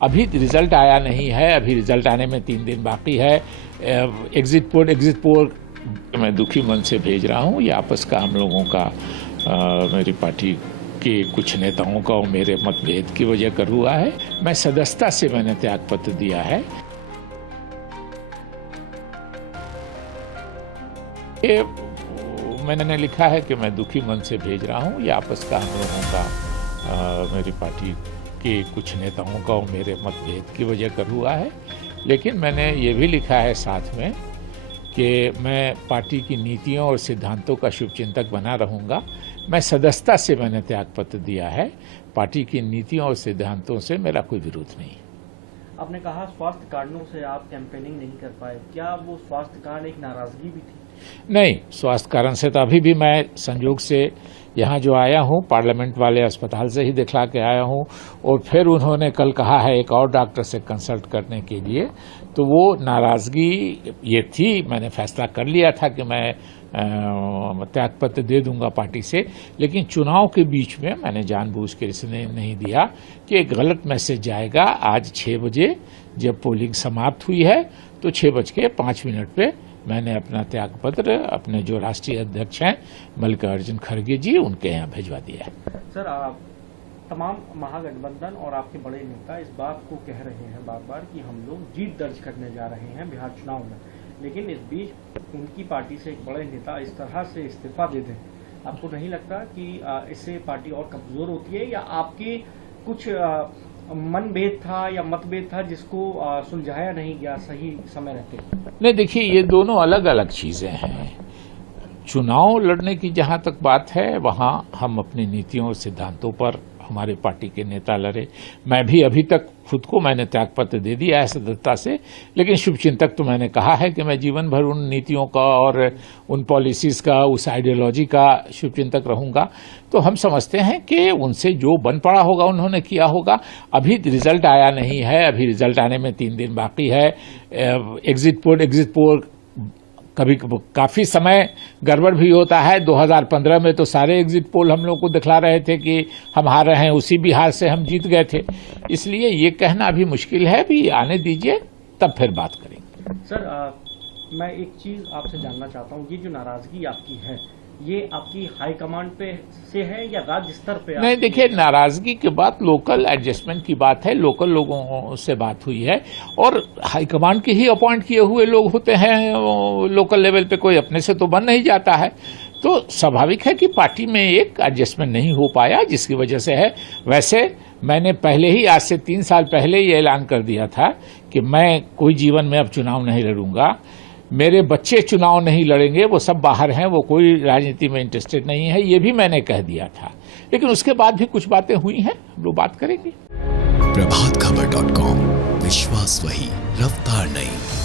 अभी रिजल्ट आया नहीं है, अभी रिजल्ट आने में 3 दिन बाकी है। एग्जिट पोल मैं दुखी मन से भेज रहा हूँ। ये आपस का हम लोगों का मेरी पार्टी के कुछ नेताओं का और मेरे मतभेद की वजह कर हुआ है। मैं सदस्यता से मैंने त्यागपत्र दिया है। ये मैंने लिखा है कि मैं दुखी मन से भेज रहा हूँ। ये आपस का हम लोगों का मेरी पार्टी के कुछ नेताओं का और मेरे मतभेद की वजह कर हुआ है। लेकिन मैंने ये भी लिखा है साथ में कि मैं पार्टी की नीतियों और सिद्धांतों का शुभचिंतक बना रहूँगा। मैं सदस्यता से मैंने त्यागपत्र दिया है। पार्टी की नीतियों और सिद्धांतों से मेरा कोई विरोध नहीं। आपने कहा स्वास्थ्य कारणों से आप कैंपेनिंग नहीं कर पाए, क्या वो स्वास्थ्य कारण एक नाराजगी भी थी? नहीं, स्वास्थ्य कारण से तो अभी भी मैं संयोग से यहाँ जो आया हूँ, पार्लियामेंट वाले अस्पताल से ही दिखला के आया हूँ। और फिर उन्होंने कल कहा है एक और डॉक्टर से कंसल्ट करने के लिए, तो वो नाराज़गी ये थी। मैंने फैसला कर लिया था कि मैं त्यागपत्र दे दूंगा पार्टी से, लेकिन चुनाव के बीच में मैंने जानबूझ के इसने नहीं दिया कि एक गलत मैसेज जाएगा। आज 6 बजे जब पोलिंग समाप्त हुई है तो 6:05 पे मैंने अपना त्यागपत्र अपने जो राष्ट्रीय अध्यक्ष हैं मल्लिकार्जुन खड़गे जी, उनके यहाँ भिजवा दिया है। सर, आप तमाम महागठबंधन और आपके बड़े नेता इस बात को कह रहे हैं बार बार कि हम लोग जीत दर्ज करने जा रहे हैं बिहार चुनाव में, लेकिन इस बीच उनकी पार्टी से एक बड़े नेता इस तरह से इस्तीफा दे दें, आपको नहीं लगता कि इससे पार्टी और कमजोर होती है, या आपके कुछ मनभेद था या मतभेद था जिसको सुलझाया नहीं गया सही समय रहते? नहीं, देखिए, ये दोनों अलग अलग चीजें हैं। चुनाव लड़ने की जहां तक बात है, वहां हम अपनी नीतियों और सिद्धांतों पर हमारे पार्टी के नेता लड़े। मैं भी अभी तक खुद को मैंने त्यागपत्र दे दिया है सदस्यता से, लेकिन शुभचिंतक तो मैंने कहा है कि मैं जीवन भर उन नीतियों का और उन पॉलिसीज का, उस आइडियोलॉजी का शुभचिंतक रहूंगा। तो हम समझते हैं कि उनसे जो बन पड़ा होगा उन्होंने किया होगा। अभी रिजल्ट आया नहीं है, अभी रिजल्ट आने में 3 दिन बाकी है। एग्जिट पोल कभी काफी समय गड़बड़ भी होता है। 2015 में तो सारे एग्जिट पोल हम लोग को दिखला रहे थे कि हम हार रहे हैं, उसी बिहार से हम जीत गए थे। इसलिए ये कहना अभी मुश्किल है, भी आने दीजिए तब फिर बात करेंगे। सर, मैं एक चीज आपसे जानना चाहता हूँ, ये जो नाराजगी आपकी है, ये आपकी हाईकमांड पे से है या राज्य स्तर पे? नहीं, देखिए, नाराजगी के बाद लोकल एडजस्टमेंट की बात है। लोकल लोगों से बात हुई है और हाईकमांड के ही अपॉइंट किए हुए लोग होते हैं। लोकल लेवल पे कोई अपने से तो बन नहीं जाता है। तो स्वाभाविक है कि पार्टी में एक एडजस्टमेंट नहीं हो पाया, जिसकी वजह से है। वैसे मैंने पहले ही, आज से 3 साल पहले ये ऐलान कर दिया था कि मैं कोई जीवन में अब चुनाव नहीं लड़ूंगा। मेरे बच्चे चुनाव नहीं लड़ेंगे, वो सब बाहर हैं, वो कोई राजनीति में इंटरेस्टेड नहीं है, ये भी मैंने कह दिया था। लेकिन उसके बाद भी कुछ बातें हुई हैं, हम लोग बात करेंगे। प्रभातखबर.com, विश्वास वही, रफ्तार नहीं।